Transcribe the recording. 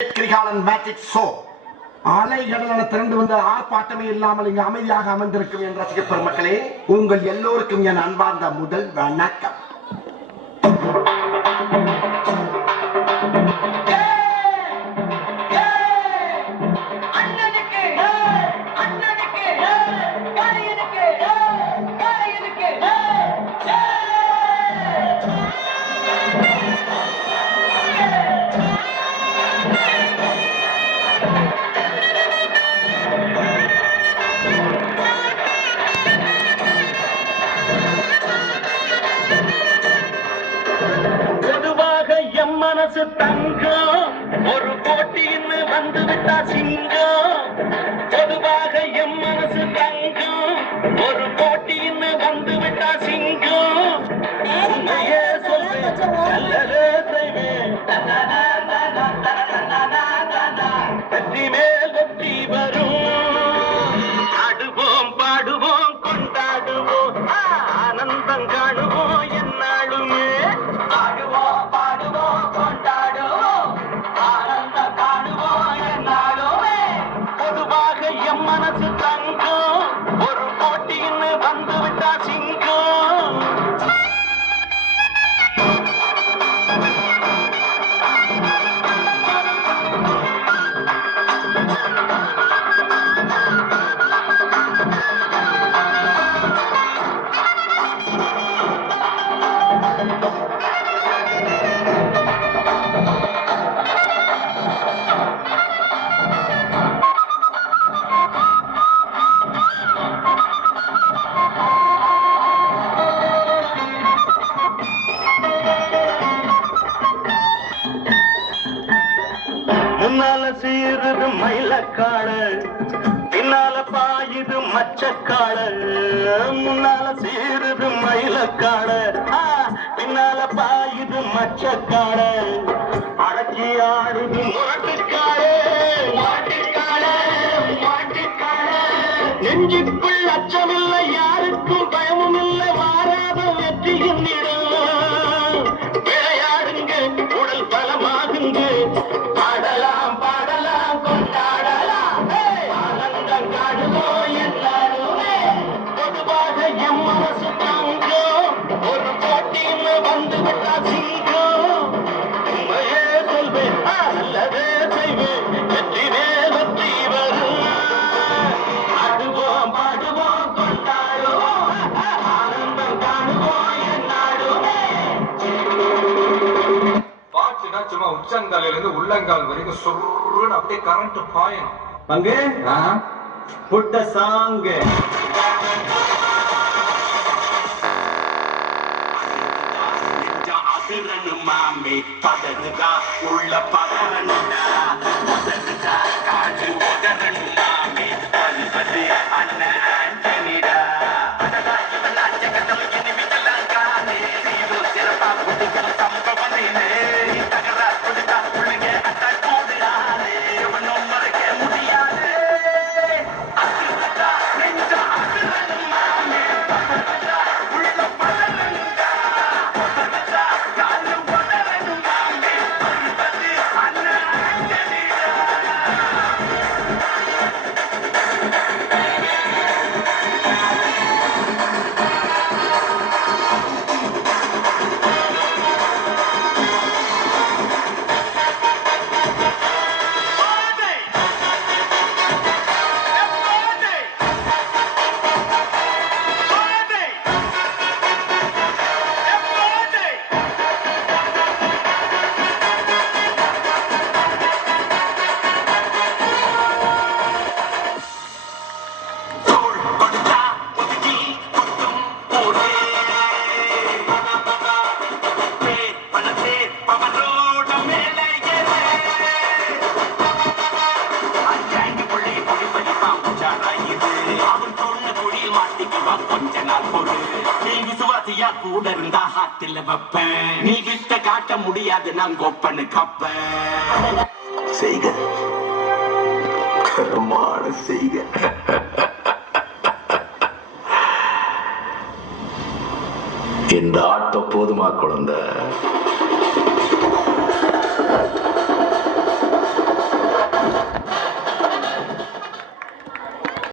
Kirikalan magic show அலைகடலான திரண்டு வந்த ஆர்ப்பாட்டமே இல்லாமல் இங்கு அமைதியாக அமர்ந்திருக்கும் என் ரசிக பெருமக்களே, உங்கள் எல்லோருக்கும் என் அன்பார்ந்த முதல் வணக்கம். மனசு தங்கம் ஒரு போட்டின்னு வந்து விட்டா சிங்கம். பொதுவாக எம் மனசு தங்கம் ஒரு போட்டின்னு வந்து விட்டா சிங்கம். உண்மையே சொல்வேன், நல்லதே செய்வேன், வெற்றி மேல் வெற்றி வரும். ஆடுவோம் பாடுவோம் கொண்டாடுவோம், ஆனந்தம் காணுவோம் என்னாலுமே. ஆடுவோம் பாடுவோம் கொண்டாடுவோம், ஆனந்தம் காணுவோம் என்னாலுமே. பொதுவாக எம் மனசு தங்கம் ஒரு போட்டின்னு வந்து விட்டா சிங்கம். முன்னால சீருது மயிலக்காடு, பின்னால பாயுது மச்சக்காடு. முன்னால சீருது மயிலக்காடு, பின்னால பாயுது மச்சக்காடு. அடக்கி ஆடுது முரட்டுக்காடு, மாட்டுக்காடு, மாட்டுக்காடு. நெஞ்சுக்குள் அச்சமில்லை, யாருக்கும் பயமும் இல்லை, மாறாத வெற்றியின் இடம். விளையாடுங்க, உடல் பலமாகுங்க, பாடலாம் பாடலாம் கொண்டாடலாம், ஆனந்தம் காணுவோம் எல்லாருமே. பொதுவாக எம் மனசு தங்கம் ஒரு போட்டின்னு வந்து விட்டா சிங்கம். உண்மையே சொல்வேன், நல்லதே செய்வேன், வெற்றி மேல் வெற்றி வரும். ஆடுவோம் பாடுவோம் கொண்டாடுவோம், ஆனந்தம் காணுவோம் என்னாலுமே. பாட்டுனா சும்மா உச்சங்காலில இருந்து உள்ளங்கால் வரைக்கும் சொல்லுன்னு அப்படியே கரண்ட் பாயணும். பங்கு புட்ட சாங் மாமி பதறுதா உள்ள பதறனுடா, பதறுதா காற்று உதறனு மாமி பல்பது அண்ணன் ஆண்டனிடா. இதெல்லாம் ஜெகத்தில் இனிமிதெல்லாம் காணே, சீரோ சிறப்பா புட்டிகள் சம்பவனே. தகரா கொடுத்தா பிள்ளைங்க அட்டா கூடுறாரே, இவனும் மறைக்க முடியாது. அதிர்தா நெஞ்சா அதிரனு மாமி பதறுதா உள்ள பதறனுடா, பதறுதா காலு உதறனு மாமி பல்பது அண்ணன் ஆண்டனிடா. கூட இருந்தா ஹாட்டில் வைப்பேன், நீ விட்ட காட்ட முடியாது நான் கொப்பனு கப்பேன். செய்க கரமான செய்க. இந்த ஆட்டம் போதுமா குழந்தை?